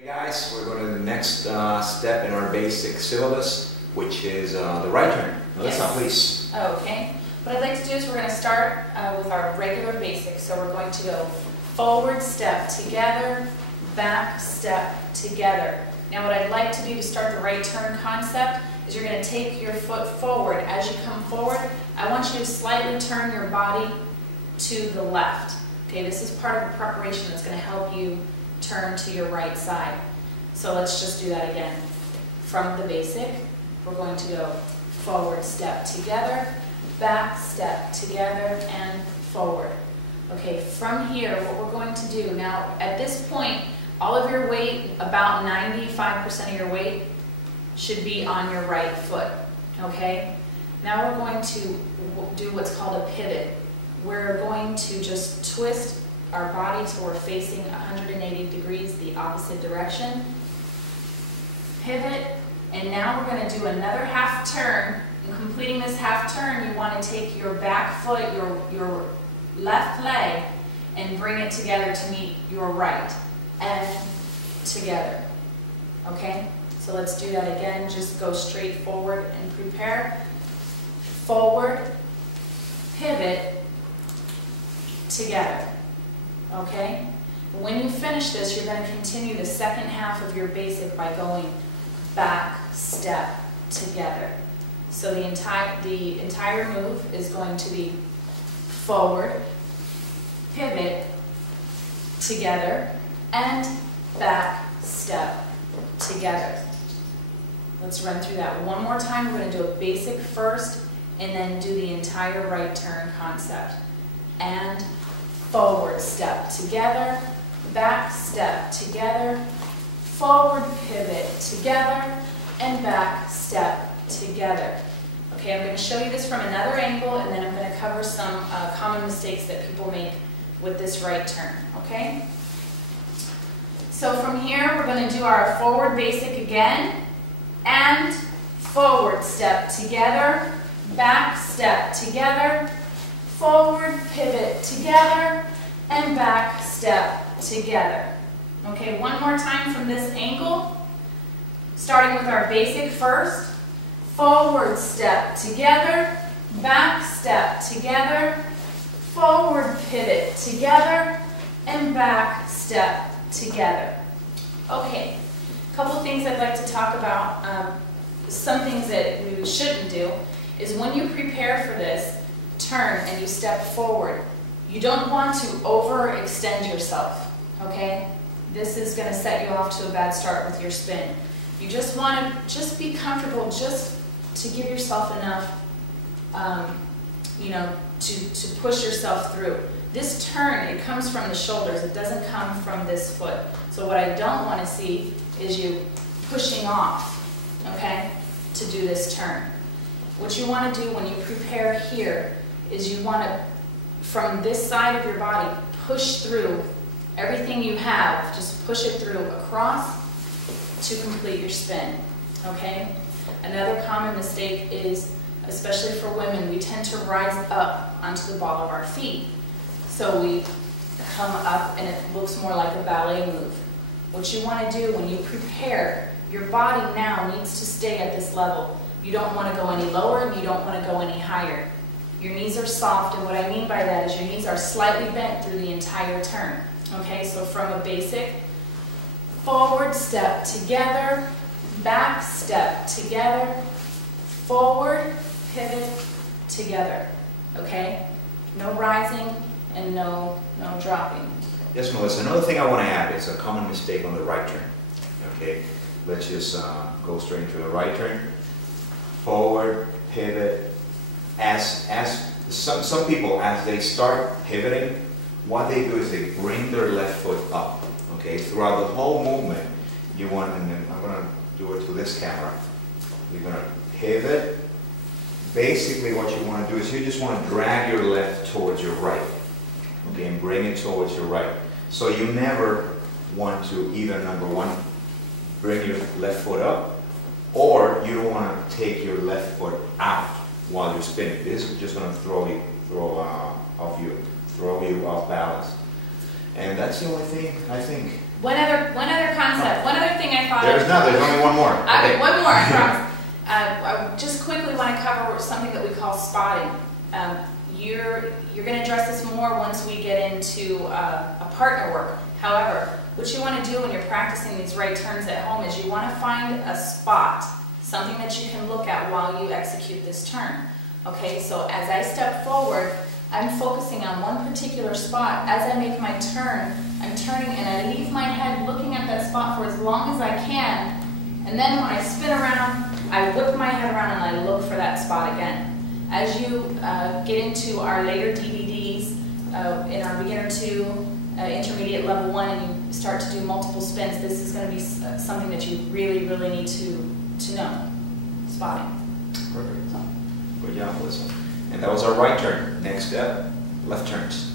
Hey guys, we're going to the next step in our basic syllabus, which is the right turn. Melissa, please. Okay. What I'd like to do is we're going to start with our regular basics. So we're going to go forward step together, back step together. Now what I'd like to do to start the right turn concept is you're going to take your foot forward. As you come forward, I want you to slightly turn your body to the left. Okay, this is part of the preparation that's going to help you turn to your right side. So let's just do that again. From the basic, we're going to go forward step together, back step together, and forward. Okay, from here, what we're going to do now, at this point, all of your weight, about 95% of your weight, should be on your right foot. Okay? Now we're going to do what's called a pivot. We're going to just twist our body so we're facing 180 degrees the opposite direction. Pivot, and now we're going to do another half turn. In completing this half turn, you want to take your back foot, your left leg, and bring it together to meet your right, and together. Okay? So let's do that again. Just go straight forward and prepare. Forward, pivot, together. Okay? When you finish this, you're going to continue the second half of your basic by going back, step, together. So the entire move is going to be forward, pivot, together, and back, step, together. Let's run through that one more time. We're going to do a basic first, and then do the entire right turn concept. And forward step together, back step together, forward pivot together, and back step together. Okay, I'm going to show you this from another angle, and then I'm going to cover some common mistakes that people make with this right turn. Okay? So from here, we're going to do our forward basic again, and forward step together, back step together, forward pivot together, and back step together. Okay, one more time from this angle, starting with our basic first. Forward step together, back step together, forward pivot together, and back step together. Okay, a couple things I'd like to talk about. Some things that we shouldn't do is when you prepare for this turn and you step forward, you don't want to overextend yourself, okay? This is going to set you off to a bad start with your spin. You just want to just be comfortable, just to give yourself enough, to push yourself through. This turn, it comes from the shoulders. It doesn't come from this foot. So what I don't want to see is you pushing off, okay, to do this turn. What you want to do when you prepare here is you want to, from this side of your body, push through everything you have. Just push it through across to complete your spin, okay? Another common mistake is, especially for women, we tend to rise up onto the ball of our feet. So we come up and it looks more like a ballet move. What you want to do when you prepare, your body now needs to stay at this level. You don't want to go any lower and you don't want to go any higher. Your knees are soft, and what I mean by that is your knees are slightly bent through the entire turn. Okay, so from a basic, forward step together, back step together, forward pivot together. Okay? No rising and no dropping. Yes, Melissa. Another thing I want to add is a common mistake on the right turn. Okay? Let's just go straight into the right turn. Forward, pivot. As some people, as they start pivoting, what they do is they bring their left foot up. Okay? Throughout the whole movement, you want, and then I'm going to do it to this camera. You're going to pivot. Basically, what you want to do is you just want to drag your left towards your right. Okay, and bring it towards your right. So you never want to either, number one, bring your left foot up, or you don't want to take your left foot out while you're spinning. This is just going to throw you off balance. And that's the only thing I think One other concept, one other thing I thought of. There's only one more. Okay. One more, I promise. I just quickly want to cover something that we call spotting. You're going to address this more once we get into a partner work. However, what you want to do when you're practicing these right turns at home is you want to find a spot, something that you can look at while you execute this turn. Okay, so as I step forward, I'm focusing on one particular spot. As I make my turn, I'm turning and I leave my head looking at that spot for as long as I can. And then when I spin around, I whip my head around and I look for that spot again. As you get into our later DVDs, in our beginner 2, intermediate level 1, and you start to do multiple spins, this is going to be something that you really, really need to know. Spotting. Perfect. Good job, Melissa. And that was our right turn. Next step, left turns.